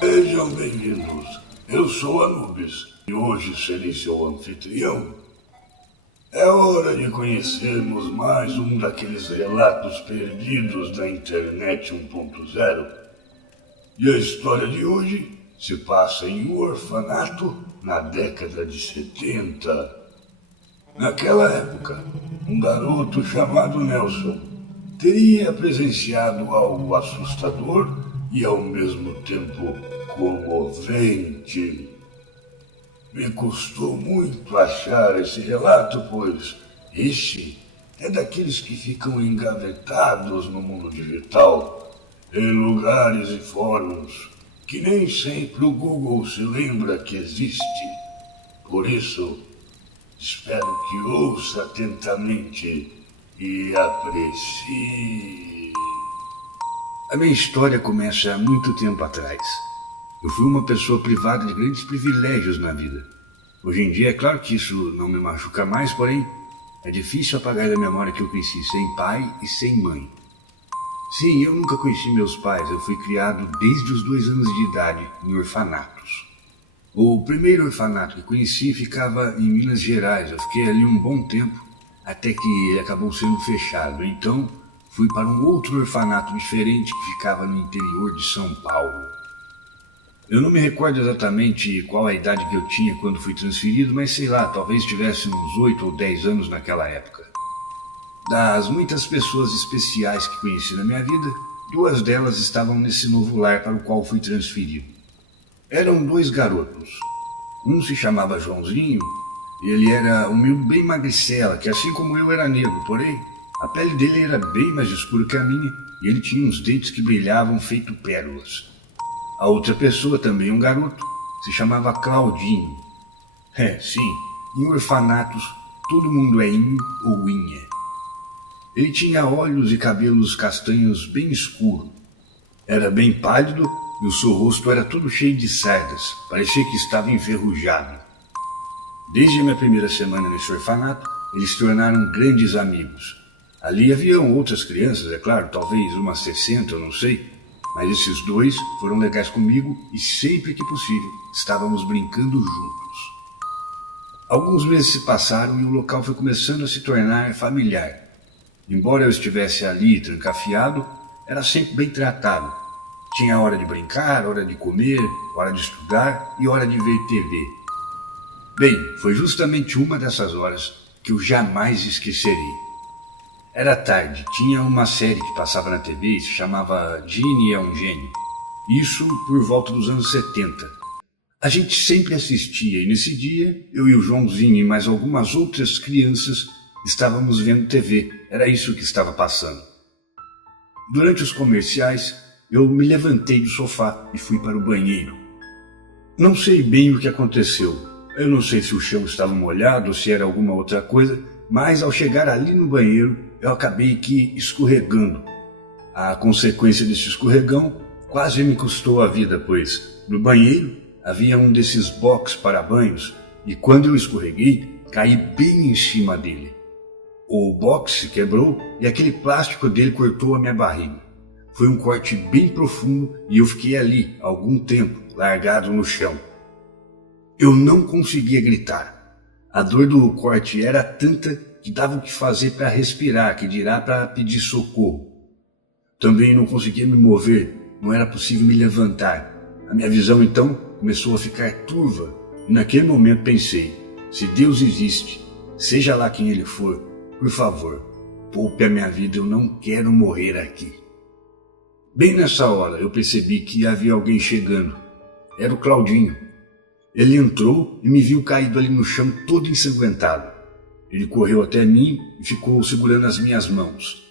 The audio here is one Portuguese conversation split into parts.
Sejam bem-vindos. Eu sou Anubis e hoje serei seu anfitrião. É hora de conhecermos mais um daqueles relatos perdidos da internet 1.0. E a história de hoje se passa em um orfanato na década de 70. Naquela época, um garoto chamado Nelson teria presenciado algo assustador e ao mesmo tempo comovente. Me custou muito achar esse relato, pois este é daqueles que ficam engavetados no mundo digital, em lugares e fóruns que nem sempre o Google se lembra que existe. Por isso, espero que ouça atentamente e aprecie. A minha história começa há muito tempo atrás. Eu fui uma pessoa privada de grandes privilégios na vida. Hoje em dia, é claro que isso não me machuca mais, porém, é difícil apagar da memória que eu cresci sem pai e sem mãe. Sim, eu nunca conheci meus pais, eu fui criado desde os 2 anos de idade em orfanatos. O primeiro orfanato que conheci ficava em Minas Gerais. Eu fiquei ali um bom tempo, até que ele acabou sendo fechado. Então, fui para um outro orfanato diferente que ficava no interior de São Paulo. Eu não me recordo exatamente qual a idade que eu tinha quando fui transferido, mas sei lá, talvez tivesse uns 8 ou 10 anos naquela época. Das muitas pessoas especiais que conheci na minha vida, 2 delas estavam nesse novo lar para o qual fui transferido. Eram 2 garotos. Um se chamava Joãozinho, e ele era um menino bem magricela, que assim como eu era negro, porém a pele dele era bem mais escura que a minha e ele tinha uns dentes que brilhavam feito pérolas. A outra pessoa, também um garoto, se chamava Claudinho. Sim, em orfanatos todo mundo é inho ou inha. Ele tinha olhos e cabelos castanhos bem escuros. Era bem pálido e o seu rosto era todo cheio de sardas, parecia que estava enferrujado. Desde a minha primeira semana nesse orfanato, eles se tornaram grandes amigos. Ali haviam outras crianças, é claro, talvez umas 60, eu não sei, mas esses 2 foram legais comigo e sempre que possível estávamos brincando juntos. Alguns meses se passaram e o local foi começando a se tornar familiar. Embora eu estivesse ali trancafiado, era sempre bem tratado. Tinha hora de brincar, hora de comer, hora de estudar e hora de ver TV. Bem, foi justamente uma dessas horas que eu jamais esquecerei. Era tarde, tinha uma série que passava na TV e se chamava Ginny é um Gênio. Isso por volta dos anos 70. A gente sempre assistia e nesse dia, eu e o Joãozinho e mais algumas outras crianças estávamos vendo TV. Era isso que estava passando. Durante os comerciais, eu me levantei do sofá e fui para o banheiro. Não sei bem o que aconteceu. Eu não sei se o chão estava molhado ou se era alguma outra coisa, mas ao chegar ali no banheiro, eu acabei que escorregando. A consequência desse escorregão quase me custou a vida, pois no banheiro havia um desses box para banhos e quando eu escorreguei, caí bem em cima dele. O box se quebrou e aquele plástico dele cortou a minha barriga. Foi um corte bem profundo e eu fiquei ali algum tempo, largado no chão. Eu não conseguia gritar. A dor do corte era tanta que dava o que fazer para respirar, que dirá para pedir socorro. Também não conseguia me mover, não era possível me levantar. A minha visão então começou a ficar turva e naquele momento pensei, se Deus existe, seja lá quem ele for, por favor, poupe a minha vida, eu não quero morrer aqui. Bem nessa hora eu percebi que havia alguém chegando. Era o Claudinho. Ele entrou e me viu caído ali no chão todo ensanguentado. Ele correu até mim e ficou segurando as minhas mãos.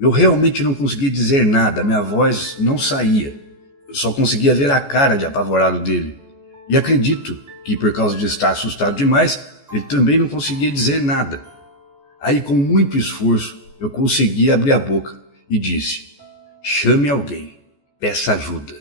Eu realmente não conseguia dizer nada, minha voz não saía. Eu só conseguia ver a cara de apavorado dele. E acredito que por causa de estar assustado demais, ele também não conseguia dizer nada. Aí com muito esforço eu consegui abrir a boca e disse, chame alguém, peça ajuda.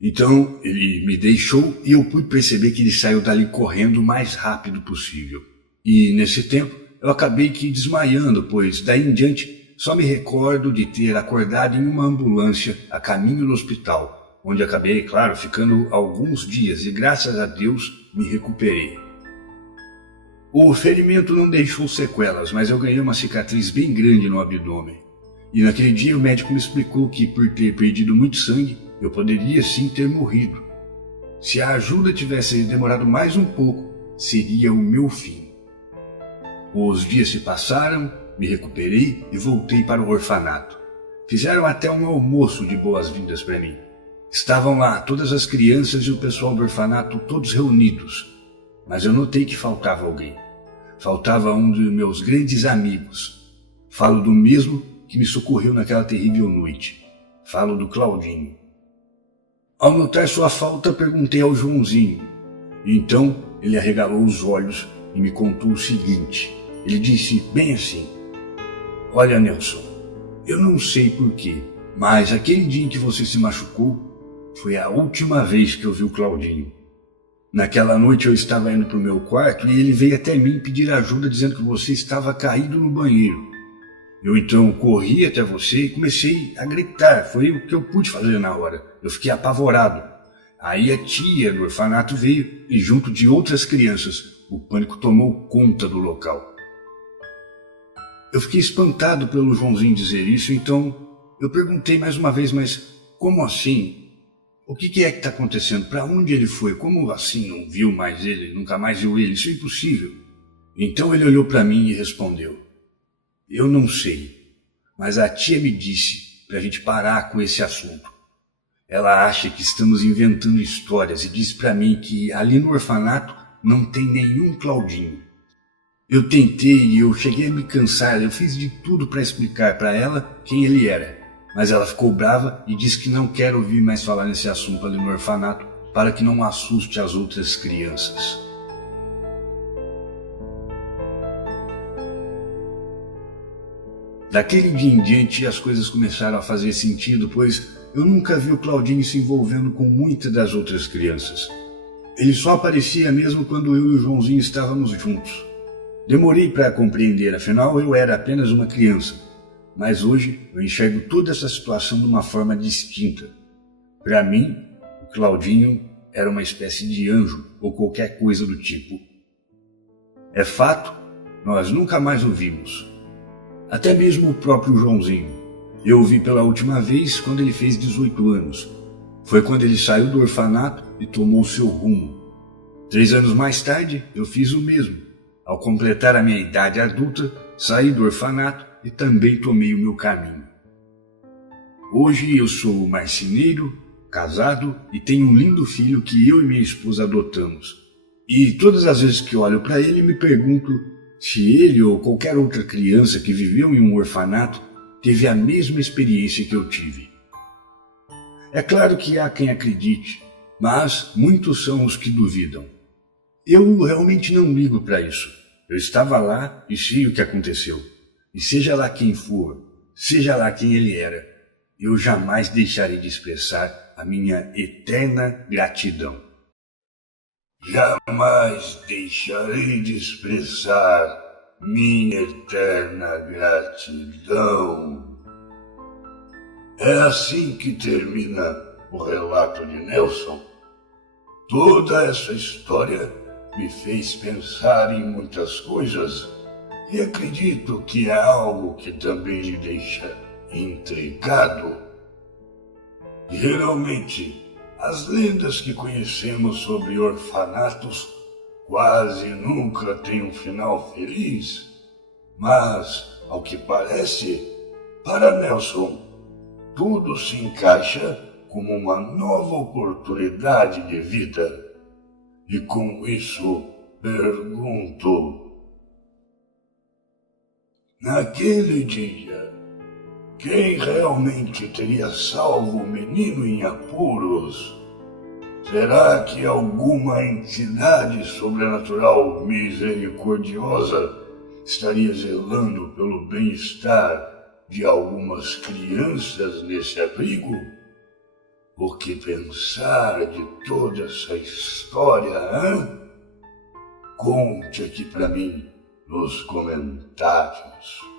Então ele me deixou e eu pude perceber que ele saiu dali correndo o mais rápido possível. E nesse tempo eu acabei que desmaiando, pois daí em diante só me recordo de ter acordado em uma ambulância a caminho do hospital, onde acabei, claro, ficando alguns dias e graças a Deus me recuperei. O ferimento não deixou sequelas, mas eu ganhei uma cicatriz bem grande no abdômen. E naquele dia o médico me explicou que por ter perdido muito sangue, eu poderia sim ter morrido. Se a ajuda tivesse demorado mais um pouco, seria o meu fim. Os dias se passaram, me recuperei e voltei para o orfanato. Fizeram até um almoço de boas-vindas para mim. Estavam lá todas as crianças e o pessoal do orfanato todos reunidos. Mas eu notei que faltava alguém. Faltava um dos meus grandes amigos. Falo do mesmo que me socorreu naquela terrível noite. Falo do Claudinho. Ao notar sua falta, perguntei ao Joãozinho. Então ele arregalou os olhos e me contou o seguinte. Ele disse bem assim: olha, Nelson, eu não sei porquê, mas aquele dia em que você se machucou foi a última vez que eu vi o Claudinho. Naquela noite eu estava indo para o meu quarto e ele veio até mim pedir ajuda dizendo que você estava caído no banheiro. Eu então corri até você e comecei a gritar, foi o que eu pude fazer na hora. Eu fiquei apavorado. Aí a tia do orfanato veio e junto de outras crianças, o pânico tomou conta do local. Eu fiquei espantado pelo Joãozinho dizer isso, então eu perguntei mais uma vez, mas como assim? O que é que está acontecendo? Para onde ele foi? Como assim não viu mais ele? Nunca mais viu ele? Isso é impossível. Então ele olhou para mim e respondeu: eu não sei, mas a tia me disse para a gente parar com esse assunto. Ela acha que estamos inventando histórias e disse para mim que ali no orfanato não tem nenhum Claudinho. Eu tentei e eu cheguei a me cansar, eu fiz de tudo para explicar para ela quem ele era. Mas ela ficou brava e disse que não quer ouvir mais falar nesse assunto ali no orfanato para que não assuste as outras crianças. Daquele dia em diante as coisas começaram a fazer sentido, pois eu nunca vi o Claudinho se envolvendo com muitas das outras crianças. Ele só aparecia mesmo quando eu e o Joãozinho estávamos juntos. Demorei para compreender, afinal eu era apenas uma criança. Mas hoje eu enxergo toda essa situação de uma forma distinta. Para mim, o Claudinho era uma espécie de anjo ou qualquer coisa do tipo. É fato, nós nunca mais o vimos. Até mesmo o próprio Joãozinho. Eu o vi pela última vez quando ele fez 18 anos. Foi quando ele saiu do orfanato e tomou seu rumo. 3 anos mais tarde, eu fiz o mesmo. Ao completar a minha idade adulta, saí do orfanato e também tomei o meu caminho. Hoje eu sou marceneiro, casado e tenho um lindo filho que eu e minha esposa adotamos. E todas as vezes que olho para ele me pergunto se ele ou qualquer outra criança que viveu em um orfanato teve a mesma experiência que eu tive. É claro que há quem acredite, mas muitos são os que duvidam. Eu realmente não ligo para isso. Eu estava lá e sei o que aconteceu. E seja lá quem for, seja lá quem ele era, eu jamais deixarei de expressar a minha eterna gratidão. Jamais deixarei de expressar minha eterna gratidão. É assim que termina o relato de Nelson. Toda essa história me fez pensar em muitas coisas e acredito que é algo que também lhe deixa intrigado. Geralmente, as lendas que conhecemos sobre orfanatos quase nunca têm um final feliz, mas, ao que parece, para Nelson, tudo se encaixa como uma nova oportunidade de vida. E com isso, pergunto: naquele dia, quem realmente teria salvo o menino em apuros? Será que alguma entidade sobrenatural misericordiosa estaria zelando pelo bem-estar de algumas crianças nesse abrigo? O que pensar de toda essa história, hein? Conte aqui para mim nos comentários.